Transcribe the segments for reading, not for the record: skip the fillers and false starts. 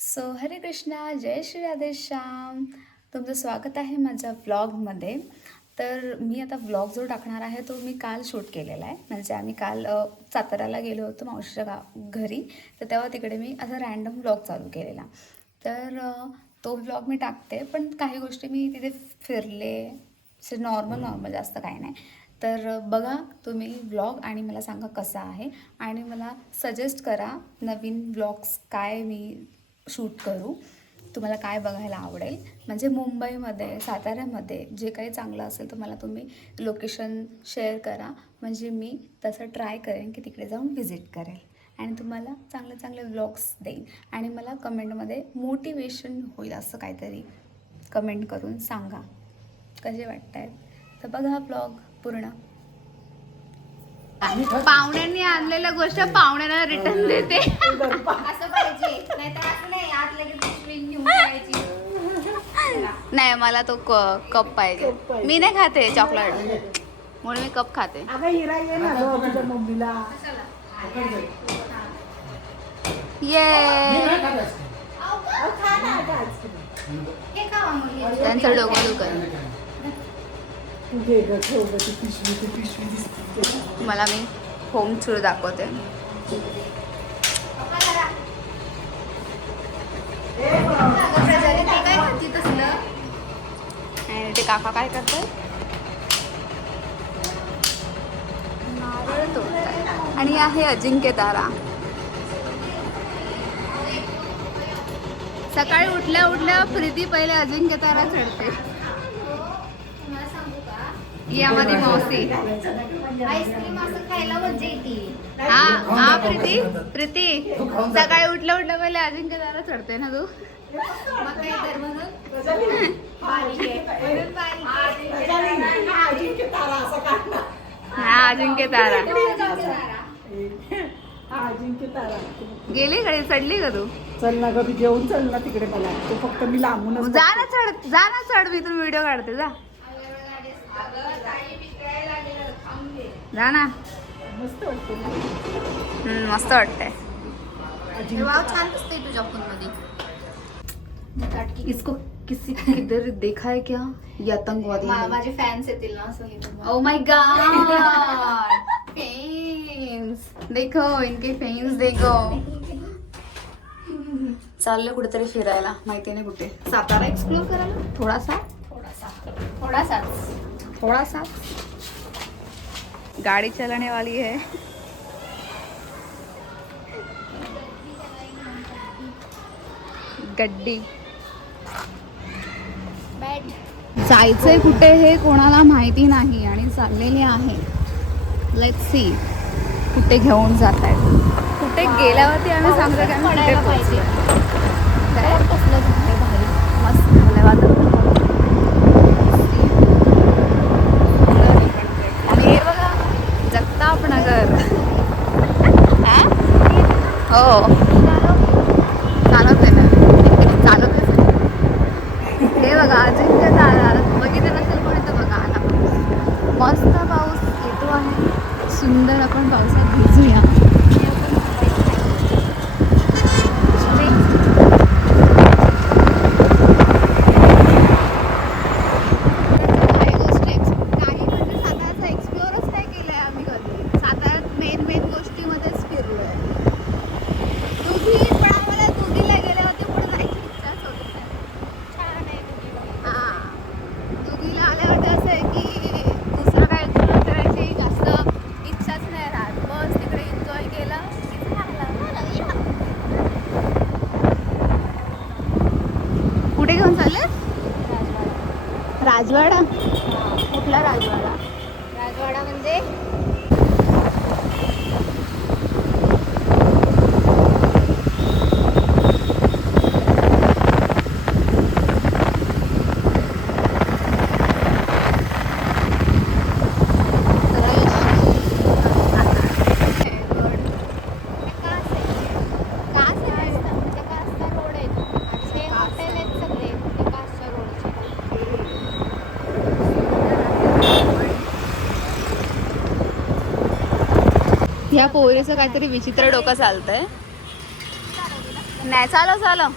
So हरे कृष्णा, जय श्री राधेश्याम. तुमचं स्वागत आहे माझ्या व्लॉगमध्ये. तर मी आता व्लॉग जो टाकणार आहे तो मी काल शूट केलेला आहे. म्हणजे आम्ही काल साताऱ्याला गेलो होतो मावशीच्या घरी. तर तेव्हा तिकडे मी असा रँडम व्लॉग चालू केलेला. तर तो व्लॉग मी टाकते, पण काही गोष्टी मी तिथे फिरले, असे नॉर्मल जास्त काही नाही. तर बघा तुम्ही व्लॉग आणि मला सांगा कसा आहे आणि मला सजेस्ट करा नवीन व्लॉग्स काय मी शूट करू, तुम्हाला काय बघायला आवडेल. म्हणजे मुंबईमध्ये, साताऱ्यामध्ये जे काही चांगलं असेल तर मला तुम्ही लोकेशन शेअर करा. म्हणजे मी तसं ट्राय करेन की तिकडे जाऊन व्हिजिट करेल आणि तुम्हाला चांगले चांगले व्लॉग्स देईन. आणि मला कमेंटमध्ये मोटिवेशन होईल असं काहीतरी कमेंट करून सांगा कसे वाटत आहेत. तर बघा व्लॉग पूर्ण. पाहुण्यांनी आणलेल्या गोष्ट पाहुण्यांना रिटर्न देते. असं पाहिजे, नाहीतर असं नाही आत लगेच पिशवी घेऊन जायची. नाही, मला तो कप पाहिजे. मी नाही खाते चॉकलेट, म्हणून मी कप खाते. अगं हिरा ये ना गं तुझ्या मम्मीला. ये अहो, खा ना आता आईस्क्रीम. हे खावा मग. त्यांचं डोकं दुखन. तू घे गं, ठेव गं ती पिशवी दिसते. मला मी होम टूर दाखवते. प्रजाली ते काय खाती तसलं? आणि ते काका काय करतात, नारळ तोडतात. आणि आहे अजिंक्य तारा. सकाळी उठल्या उठल्या प्रीती पहिले अजिंक्य तारा चढते. तुम्हाला सांगू का, यामध्ये मौसी. आईस्क्रीम असं खायला मजा येते. हा प्रीती सकाळी उठल्या उठल्या पहिले अजिंक्य तारा चढते ना तू. मग काय तर म्हणून बारीक आहे, म्हणून बारीक आहे. हा अजिंक्य तारा असं काढला. हा अजिंक्य तारा. हा अजिंक्य तारा. गेली कडे चढली का तू? चल ना गं, घेऊन चल ना तिकडे मला. तू फक्त मी लांबूनच जा ना चढ, मी तुला व्हिडिओ काढते. जा जा ना. मस्त वाटते ना. मस्त वाटतंय. वाव, छान दिसते तुझ्या फोन मध्ये. इसको किसी किधर देखा है क्या? ये आतंकवादी है. माझे फॅन्स येतील ना असं हे तुम्हाला. Oh my God! Fans. देखो इनके फॅन्स देखो. चाललं कुठेतरी फिरायला, माहिती नाही कुठे. सातारा एक्सप्लोर करायला थोडासा. गाड़ी चलाने वाली है. गड्डी. जायचंय कुठे हे कोणाला माहिती नाही आणि चाललेले आहे. लेट्स सी कुठे घेऊन जात आहेत. कुठे गेल्यावरती आम्ही सांगतो की आम्ही कुठे पोहोचलो. काय कसलं झालंय भारी. मस्त झालं वातावरण. आणि हे बघा जगताप नगर. हो चालवते ना, हे बघा अजिंक्य तारा. बघितलं नसेल कोणी तर बघा. आला मस्त पाऊस येतो आहे. सुंदर आपण पावसात भिजूया. काही गोष्टी काही म्हणजे साताऱ्याचा एक्सप्लोरच नाही केलंय आम्ही कधी. साताऱ्यात मेन गोष्टीमध्येच फिरलोय. पण आम्हाला दुधीला गेल्यावरती पुढे जायची इच्छाच होती नाही. छान आहे तुझी बाई. हां, दुधीला आल्यावरती असं आहे की दुसरं काय एक्सप्लोर करायची जास्त इच्छाच नाही राहत. बस तिकडे एन्जॉय केलं की झालं. कुठे घेऊन चालले? राजवाडा. कुठला राजवाडा? राजवाडा म्हणजे ह्या पोरीचं काहीतरी विचित्र डोकं चालतंय. नाही चालव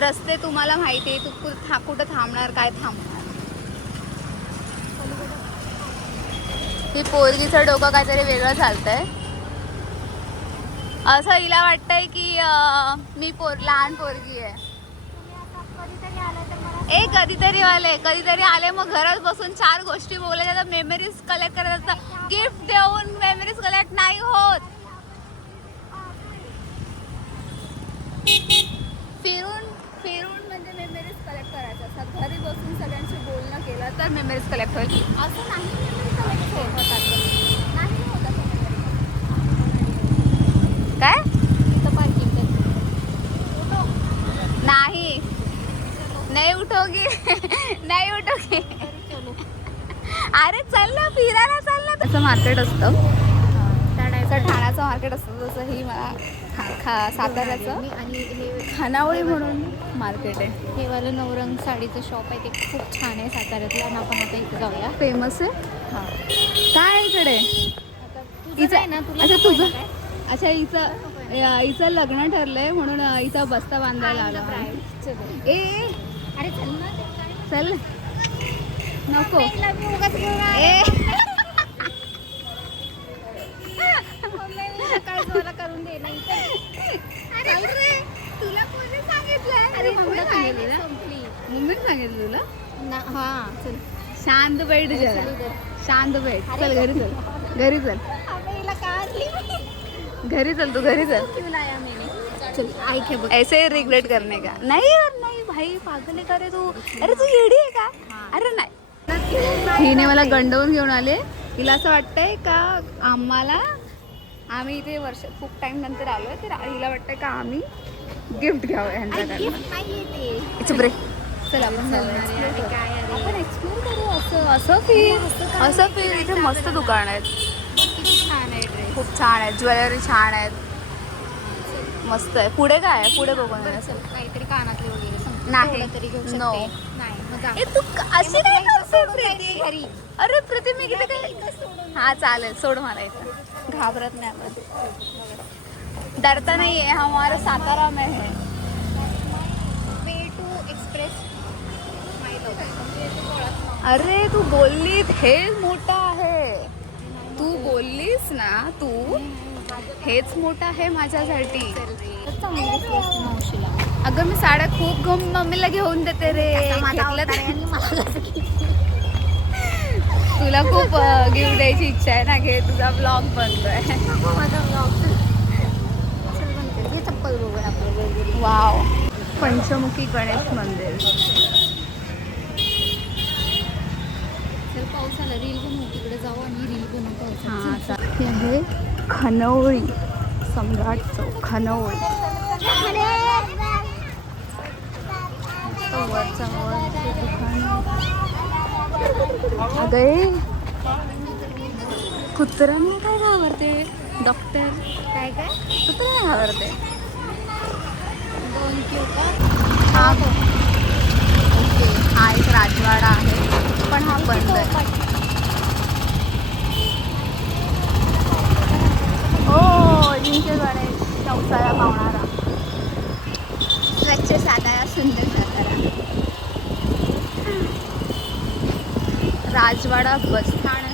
रस्ते तुम्हाला माहिती आहे, तू कुठं थांबणार, काय थांबणार. ही पोरगीचं डोकं काहीतरी वेगळं चालतंय. असं हिला वाटतंय की मी लहान पोरगी आहे. कधीतरी आले मग घरात बसून 4 गोष्टी बोलायच्या तर मेमरीज कलेक्ट करत असतात. गिफ्ट देऊन मेमरीज कलेक्ट नाही होत. फिरून म्हणजे मेमरीज कलेक्ट करायच्या असतात. घरी बसून सगळ्यांशी बोलणं केलं तर मेमरीज कलेक्ट होईल. असं नाही मेमरीज कलेक्ट होतात. नाही होत असं memories. काय नाही उठोगी नाही उठोगी. अरे चल ना फिरायला, चल ना. त्याचं मार्केट असतं, ठाण्याचं मार्केट असतं. जसं ही मला साताऱ्याचं आणि हे खानावळी म्हणून मार्केट आहे. हे वालं नवरंग साडीचं शॉप आहे, ते खूप छान आहे साताऱ्यातलं. आणि आपण आता इथे जाऊया. फेमस आहे. हां काय आहे इकडे? तुझं आहे ना, तुला अच्छा नको तुझं. आहे काय? अच्छा हिचं लग्न ठरलंय म्हणून हिचा बस्ता बांधायला आला. चल. ए अरे चल ना. चल नको. मी उगाच बोलणार. ए काय जोरा करून दे नाही तर. अरे तुला कोणी सांगितलंय? अरे मम्मी तुला काय सांगितलं नाही ना? संपली. मम्मीने सांगितलं तुला? ना हां चल. शांत बैठ चल जरा, इधर. शांत बैठ. चल घरी चल, घरी चल, अबे हिला का आणली? घरी चल, तू घरी चल. क्यों लाया मैंने? चल ऐक हे बघ. ऐसे रिग्रेट करने का नहीं यार, नहीं भाई पागल आहे का रे तू? अरे तू येडी आहे का? अरे नाही. हिने मला गंडवून घेऊन आले. हिला असं वाटतंय का आम्ही इथे खूप टाइम नंतर आलोय, तर हिला वाटतंय का आम्ही गिफ्ट घ्यावं ह्यांच्याकडनं. गिफ्ट नाही येते. चुप रे. चल आपण आपण एक्सप्लोर करू. असं फील. इथे मस्त दुकान आहेत, किती छान आहे ड्रेस. खूप छान आहेत, ज्वेलरी छान आहेत, मस्त आहे. पुढे काय आहे? पुढे बघून चल काहीतरी कानातले वगैरे संपलं. नाही. थोडं तरी घेऊ शकते. No. नाही मग जा. ए तू अशी काय करते प्रीती? घरी. अरे प्रीती मी किती काय. हा चालेल, सोड मला इथं. घाबरत नाही आपण. डरता नहीं है, हमारे सातारा में है. Way to express my love. अरे तू बोललीस हे मोठं आहे. तू बोललीस ना, तू हेच मोठं आहे माझ्यासाठी. चांगली दिसली असती मावशीला. अगं मी साड्या खूप मम्मीला घेऊन देते रे. तुला खूप गिफ्ट द्यायची इच्छा आहे ना. घे, तुझा ब्लॉग बनतोय. चप्पल बघून आपलं. वाव. पंचमुखी गणेश मंदिर. चल पाऊस आला, रील बनवू. तिकडे जाऊ आणि रील बनवू पावसात. हे आहे खनवळी, सम्राट चौक, खनवळी. वरचा दुकान. अगं कुत्रा मला काय घाबरते? डॉक्टर काय काय कुत्रा घाबरते. दोन किलो हा ओके. हा एक राजवाडा आहे, पण हा बंद आहे. हो जिंके गणेश, नवसाला पावणारा. स्वच्छ सातारा, सुंदर सातारा. राजवाडा बसस्थान.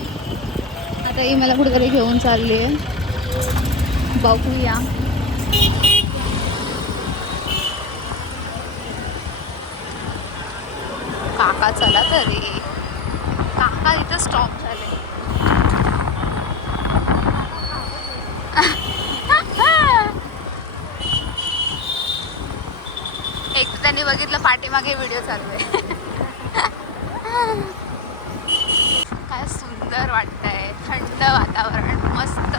आता ही मला कुठेतरी घेऊन चालली आहे, बघूया. काका चला तरी. काका इथं स्टॉप झाले. एक त्यांनी बघितलं पाठीमागे व्हिडिओ चालू आहे. काय सुंदर वाटतंय, थंड वातावरण, मस्त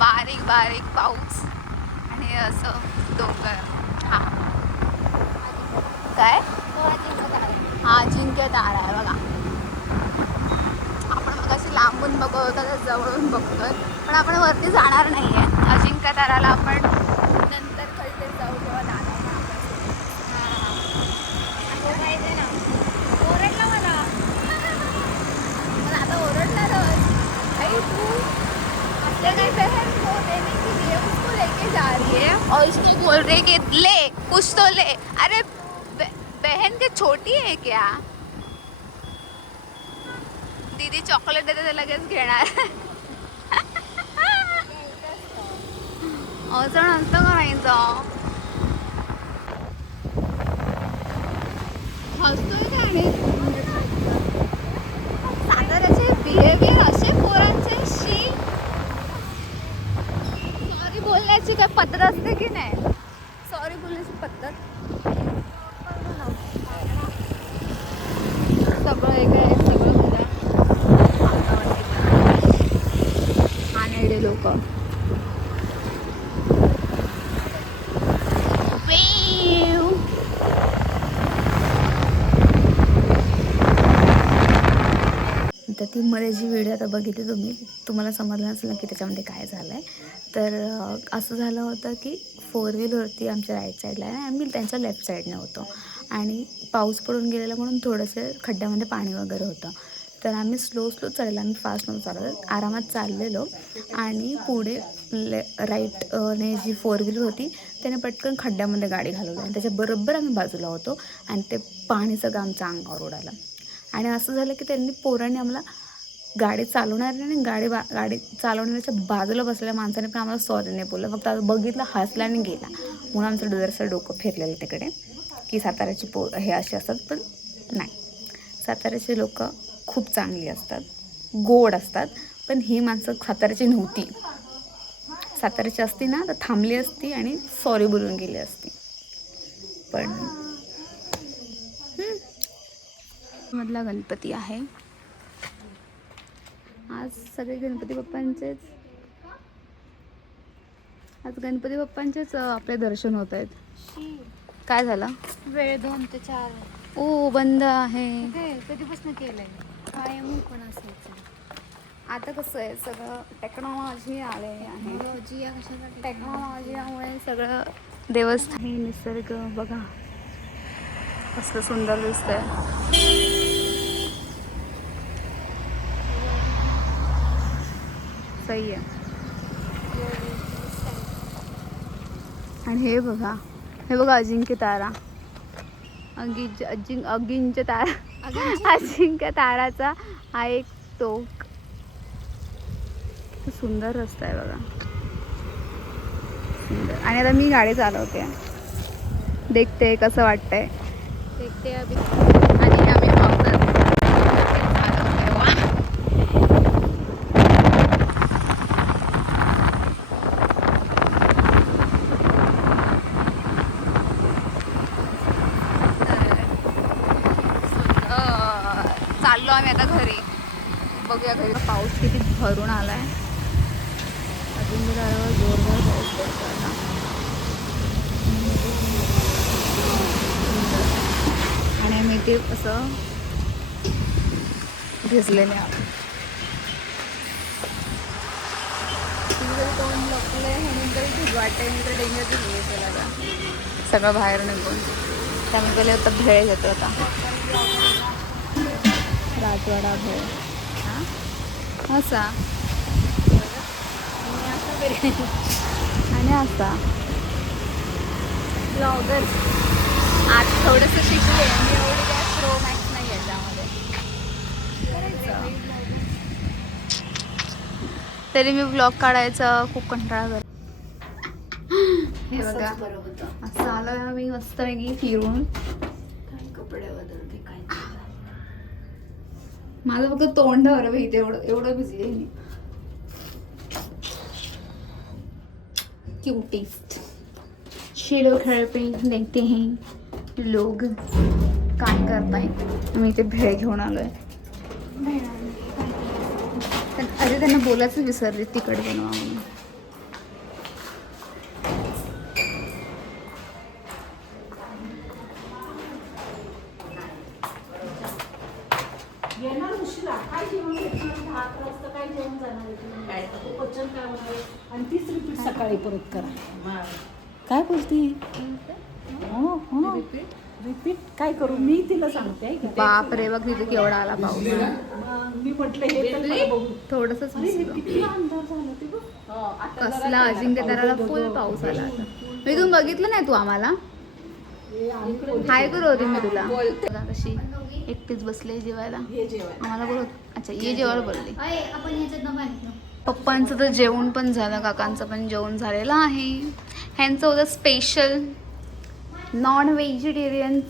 बारीक बारीक पाऊस आणि असं डोंगर. हा काय हा अजिंक्य तारा आहे बघा. आपण मग अशी लांबून बघत होतो, तर जवळून बघतोय, पण आपण वरती जाणार नाही आहे. अजिंक्य ताराला आपण नंतर कधीतरी जाऊ, जेव्हा दादा माहिती ना. ओरडला मला. पण आता ओरडणारच. भाई तू असले काय बहन को देने के लिए उसको लेके जा रही है और इसको बोल देख ले कुछ तो ले. अरे बहन के छोटी है क्या? दीदी चॉकलेट देते ते लगेच घेणार. असं नसतं करायचं. हसतोय का? आणि साताऱ्याचे बिहेवियर असे पोरांचे शी. सॉरी बोलण्याची काय पद्धत असते की नाही? सॉरी बोलण्याची पद्धत सगळं एक आहे. सगळं तुझ्या आनेडे लोक. तर ती मध्ये जी व्हिडिओ आता बघितली तुम्हाला समजलं नसेल की त्याच्यामध्ये काय झालं आहे. तर असं झालं होतं की 4 व्हीलरवरती आमच्या राईट साईडला आहे आणि आम्ही त्यांच्या लेफ्ट साईडने होतो आणि पाऊस पडून गेलेला म्हणून थोडंसं खड्ड्यामध्ये पाणी वगैरे होतं. तर आम्ही स्लो चाललेलो. आम्ही फास्ट नव्हतं चालत, आरामात चाललेलो आणि पुढे राईटने जी 4 व्हीलर होती त्याने पटकन खड्ड्यामध्ये गाडी घालवली आणि त्याच्याबरोबर आम्ही बाजूला होतो आणि ते पाणी सगळं आमच्या अंगावर उडालं. आणि असं झालं की त्यांनी पोरांनी आम्हाला गाडी चालवणाऱ्याने गाडी चालवण्याच्या बाजूला बसलेल्या माणसाने पण आम्हाला सॉरी नाही बोललं. फक्त बघितलं, हसला आणि गेला. म्हणून आमचं जरासं डोकं फिरलेलं तिकडे की साताऱ्याची हे असे असतात. पण नाही, साताऱ्याची लोक खूप चांगली असतात, गोड असतात. पण ही माणसं साताऱ्याची नव्हती. साताऱ्याची असती ना तर थांबली असती आणि सॉरी बोलून गेली असती. पण मधला गणपती आहे. आज सगळे गणपती बाप्पांचेच आपले दर्शन होत आहेत. काय झालं? वेळ 2 ते 4. ओ बंद आहे. कधीपासून केलंय? कायम पण असायचं. आता कसं आहे, सगळं टेक्नॉलॉजी आले आहे. टेक्नॉलॉजीमुळे सगळं देवस्थान, निसर्ग बघा कसलं सुंदर दिसतंय. सही आहे. आणि हे बघा अजिंक्य तारा, अजिंक्य ताराचा हा एक टोक. सुंदर रस्ता आहे बघा, सुंदर. आणि आता मी गाडी चालवते, देखते कसं वाटतंय. आणि आम्ही पावसात चाललो आम्ही आता घरी. बघूया घरी पाऊस किती भरून आलाय. अजून जोरदार पाऊस पडतो आता. आणि आम्ही ते असं भिजलेले आहोत. तोंड लपलंय म्हणून तरी ठीक वाटतंय, मी तर डेंजर भिजले केला सगळं बाहेर निघून. त्यामुळे गेले होता भेळ घेतो आता, राजवाडा भेळ. हां असा आणि असा ब्लॉगर. आज थोडंसं शिकले मी, एवढी काय प्रो मॅक्स नाही आहे त्यामध्ये. तरी मी ब्लॉग काढायचा खूप कंटाळा करते. हे बघा असं आलोय आम्ही मस्तपैकी फिरून. कपडे बदलते काय. माझं फक्त तोंड हरवं इथे, एवढं भिजले मी. क्यूटीस्ट. चलो घर पे देखते हैं लोग काय करताय. मी इथे भेळ घेऊन आलोय. अरे त्यांना बोलायचं विसरले, तिखट बनवा म्हणून. येणार उशिरा. काय जेवण घेतलं? 10 वाजता काय जेवण जाणार आहे? पचन काय होणार? आणि 30 रिपीट सकाळी परत करा. काय बोलती? हो रिपीट काय करू? मी तिला सांगते. बाप रे, बघ तिथे केवढा आला पाऊस. मी म्हटलं हे तर बघू. थोडंसंच किती अंधार झाला ते बघ. कसला अजिंक्य ताराला फुल पाऊस आला आता. मी तू बघितलं नाही तू आम्हाला हाय करू होती मी तुला बघा कशी एकटीच बसले जेवायला आम्हाला बोलत अच्छा ये जेवायला बोलली. आपण ह्याच्यात न पप्पांचं तर जेवण पण झालं, काकांचं पण जेवण झालेलं आहे. ह्यांचं होतं स्पेशल नॉन व्हेजिटेरियन.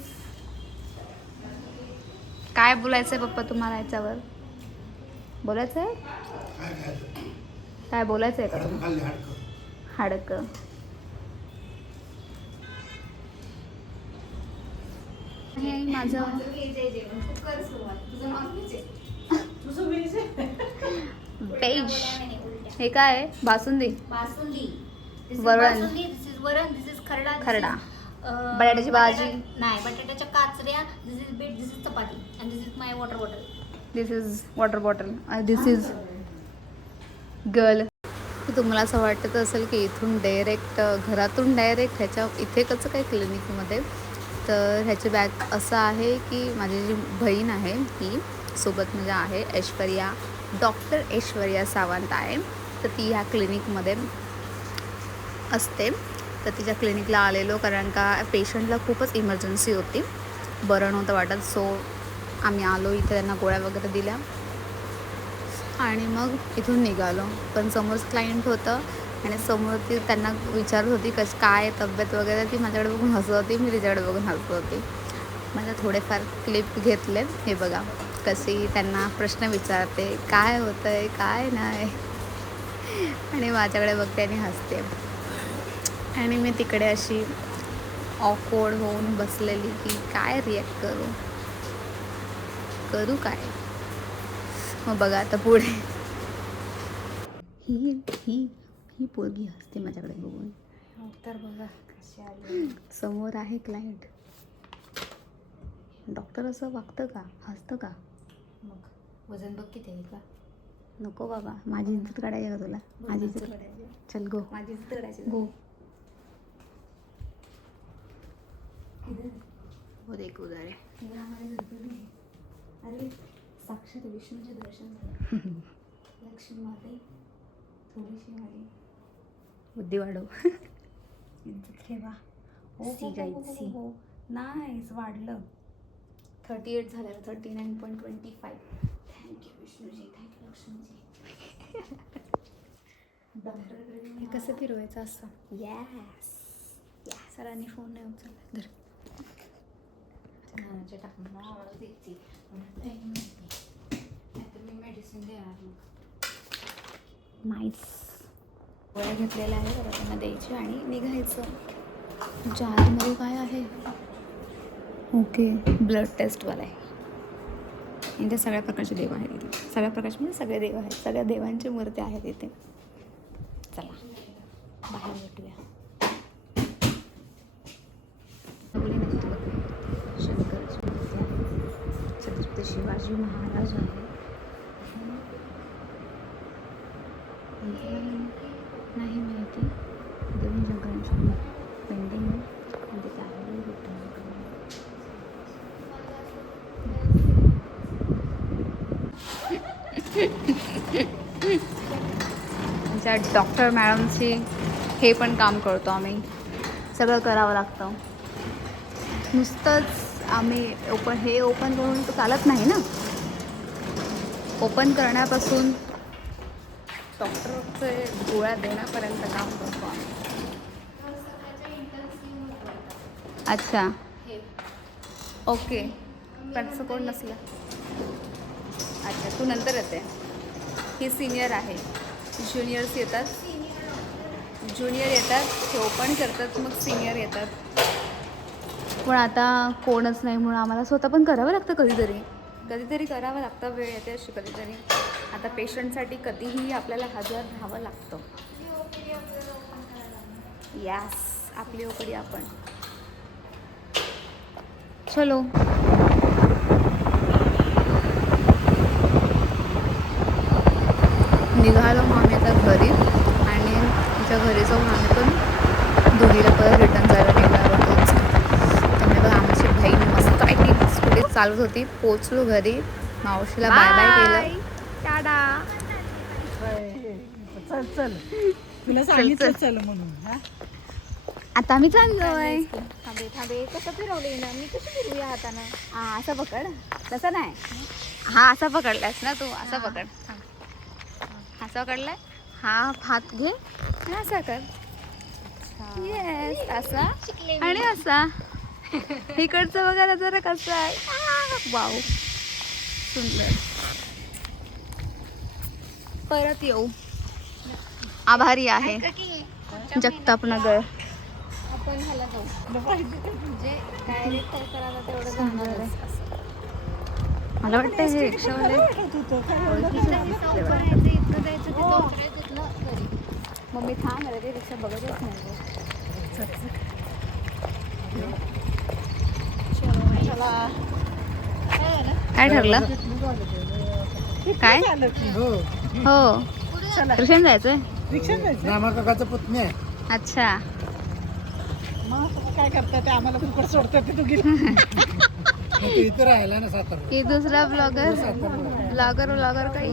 काय बोलायचं आहे पप्पा तुम्हाला याच्यावर? बोलायचं आहे काय बोलायचं आहे का तुम्हाला? हाडकं हे माझं व्हेज. हे काय आहे? बासुंदी बासुंदी. वरण. दिस इज वरण, दिस इज खरडा. खरडा. बटाट्याची भाजी. नाही, बटाट्याच्या काचऱ्या. This is beet, this is chapati and this is my water bottle. This is water bottle. This is girl. तुम्हाला असं वाटत असेल की इथून डायरेक्ट घरातून डायरेक्ट ह्याच्या इथे कसं काय क्लिनिकमध्ये, तर ह्याचे बॅग असं आहे की माझी जी बहीण आहे ही सोबत म्हणजे आहे ऐश्वर्या, डॉक्टर ऐश्वर्या सावंत आहे. तर ती ह्या क्लिनिकमध्ये असते. तर तिच्या क्लिनिकला आलेलो कारण का पेशंटला खूपच इमर्जन्सी होती, बरं नव्हतं वाटत. सो आम्ही आलो इथे, त्यांना गोळ्या वगैरे दिल्या आणि मग इथून निघालो. पण समोर क्लायंट होतं आणि समोर ती त्यांना विचारत होती काय तब्येत वगैरे. ती माझ्याकडे बघून हसत होती, मी तिच्याकडे बघून हसत होती. माझ्या थोडेफार क्लिप घेतले. हे बघा कशी त्यांना प्रश्न विचारते, काय होतं आहे काय नाही, आणि माझ्याकडे बघते आणि हसते. आणि मी तिकडे अशी ऑकवर्ड होऊन बसलेली की काय रिॲक्ट करू काय. मग बघा आता पुढे ही ही ही पोरगी हसते माझ्याकडे बघून. तर बघा कशी आली. समोर आहे क्लायंट. डॉक्टर असं वागतं का, हसतं का? मग वजन बघ किती आहे का. नको बाबा, माझी इज्जत काढायची का तुला? माझी इज्जत काढायची. चल गो, माझी इज्जत काढायची. गो. वो देख उधर है. अरे साक्षात विष्णूचे दर्शन झालं. लक्ष्मी माते थोडीशी आली. बुद्धी वाढव. इज्जत ठेवा. C guys C. नाईस, वाढलं. 38 झालेलं. 39.25. Thank you Vishnuji, thank you Lakshmiji. डॉक्टरकडे हे कसं फिरवायचं असं? यस. सरांनी फोन नाही उचलला. धर. नानाच्या टाकून आवाज द्यायची. नाहीतर मी मेडिसिन देणार मग. नाईस. गोळ्या घेतलेल्या आहे जरा त्यांना द्यायची आणि निघायचं. तुमच्या आतमध्ये काय आहे? ओके, ब्लड टेस्टवाला आहे. इथे सगळ्या प्रकारचे देव आहेत. इथे सगळ्या प्रकारचे म्हणजे सगळे देव आहेत. सगळ्या देवांची मूर्ती आहेत इथे. चला बाहेर भेटूया. शंकराची मूर्ती आहे. छत्रपती शिवाजी महाराज आहे. नाही माहिती. देवी शंकरांची पेंटिंग आहे तिथे आहे. आमच्या डॉक्टर मॅडमची हे पण काम करतो आम्ही. सगळं करावं लागतं. नुसतंच आम्ही हे ओपन करून तर चालत नाही ना. ओपन करण्यापासून डॉक्टरचे गोळ्या देण्यापर्यंत काम करतो आम्ही. अच्छा ओके. पण कोण नसलं. अच्छा तू नंतर येते. ही सिनियर आहे. ज्युनियर्स येतात. ज्युनियर येतात, ते ओपन करतात, मग सिनियर येतात. पण आता कोणच नाही म्हणून आम्हाला स्वतः पण करावं लागतं. कधीतरी करावं लागतं. वेळ येते अशी कधीतरी. आता पेशंटसाठी कधीही आपल्याला हजर राहावं लागतं. यस, आपली ओपडी आपण. चलो निघालो मग आम्ही आता घरी. आणि आमच्या घरी जाऊन आम्ही पण दोघीला परत रिटर्न जायला निघणार होतोच. त्यामुळे बघा आमची बहीण मस्त पैकी स्कूटी चालवत होती. पोचलो घरी, मावशीला बाय बाय केलं. टाटा. चल चल, तुला सांगितलं चल म्हणून. आता आम्ही चाललोय. थांबे थांबे कसं फिरवले ना मी कशी फिरूया हातानं. हा असं पकड, तसं नाही. हा असा पकडलास ना तू, असा पकड. असा पकडलाय, हा हात घे आणि असा कर. येस, असा शिकले आणि असा. इकडचं बघायला जरा कसं आहे. वाव, सुंदर. परत येऊ. आभारी आहे जगताप नगर. आपण ह्याला जाऊ म्हणजे डायरेक्ट करायला तेवढं जाणार मला वाटतं हे रिक्षावाले इथं जायचं तिथं उतरायचं तिथनं घरी. मम्मी थांब, मला ते रिक्षा बघतच नाही. काय ठरलं? काय हो, रिक्षाने जायचंय. रामा काकाचा पुतणी आहे. अच्छा, मग तुम्ही काय करता ते आम्हाला फुकट सोडतात ते तू इथं राहिला ना सातारा. ही दुसरा ब्लॉगर काही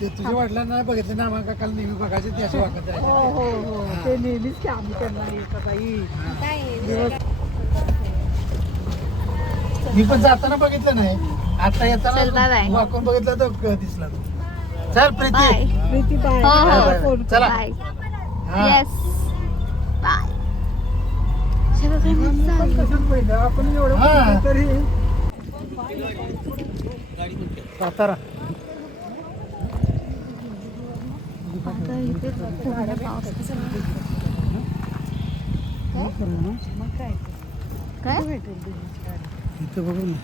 ते तुझ्या वडिलांना नाही बघितलं ना, आम्हाला काकाला नेहमी बघायचे ते असे वागत राहिले. ते नेहमीच की आम्ही त्यांना मी पण जाताना बघितलं नाही, आता चल, येताना bye-bye. वाकून बघितलं तर दिसला. चल बाय. प्रीती बाय. हो, चला. बाय. हा. Yes, bye. आपण एवढं तरी सातारा. आता इथे पूर्ण पाऊस काय? इथं बघू ना,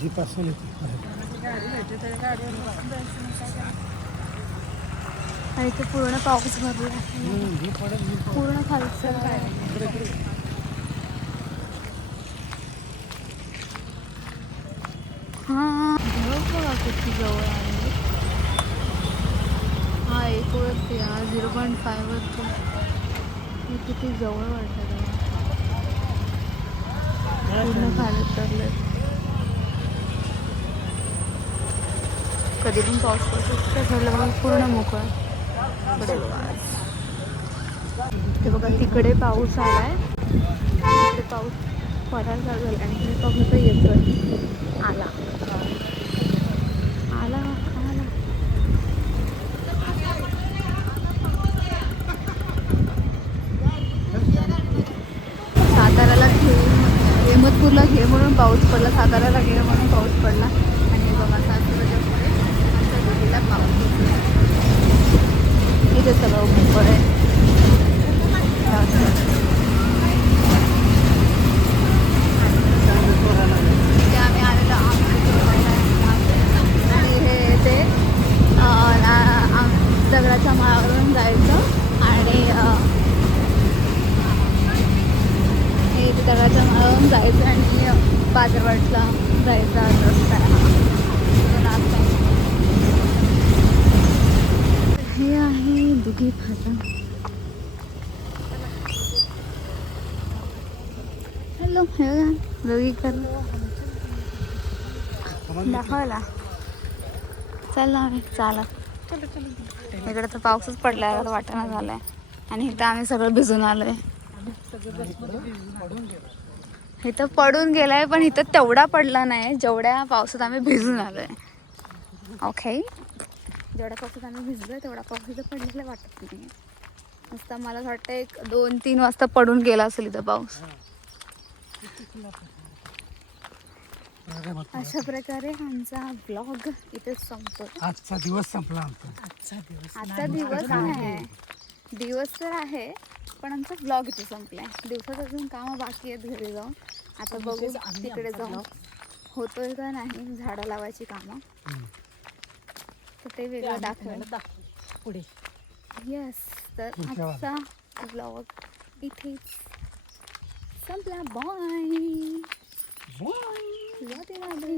जीप असेल आणि इथे पूर्ण पाऊस भरला, पूर्ण खालचं. हा बघा किती जवळ आहे. हा एक वरती हा 0.5 वरती. हे किती जवळ वाटतं पूर्ण खाली उतरले. कधी पण पाऊस पडतो झालं पूर्ण मोकळं. ते बघा तिकडे पाऊस आलाय, तिकडे पाऊस पडायला चालू झाला आणि इकडे पाऊस येतोय. आला आला आला. साताऱ्याला घे, अहमदपूरला घे म्हणून पाऊस पडला, साताऱ्याला घे म्हणून पाऊस पडला. आणि हे बघा साताऱ्याच्या पुढे आमच्या नदीला पाऊस इथे सगळं मोकळं आहे. इथे आम्ही आलेलो आणि हे ते दगडाच्या माळावरून जायचं आणि हे दगडाच्या माळावरून जायचं आणि बाजारवाडला जायचा रस्ता आहे. हे आहे दुधी फाटा. हॅलो, हे दोघी कर दाखवायला चल ना चालत. इकडे तर पाऊसच पडलाय, आता वाटाणा झालाय आणि इथं आम्ही सगळं भिजून आलोय. इथं पडून गेलाय पण इथं तेवढा पडला नाही जेवढ्या पावसात आम्ही भिजून आलोय. ओके, जेवढ्या पावसात आम्ही भिजलोय तेवढा पाऊस इथं पडलेला वाटत नाही. नुसता मला असं वाटतं 1-2-3 वाजता पडून गेला असेल इथं पाऊस. अशा प्रकारे आमचा ब्लॉग इथे संपतो. आजचा दिवस संपला आमचा. आजचा दिवस आहे, दिवस तर आहे पण आमचा ब्लॉग इथे संपलाय. दिवसात अजून कामं बाकी आहेत घरी जाऊन. आता बघू तिकडे जाऊन होतोय का नाही झाडं लावायची कामं, तर ते वेगळं दाखवेल पुढे. येस, तर आजचा ब्लॉग इथेच संपला. बाय. राधे राधे.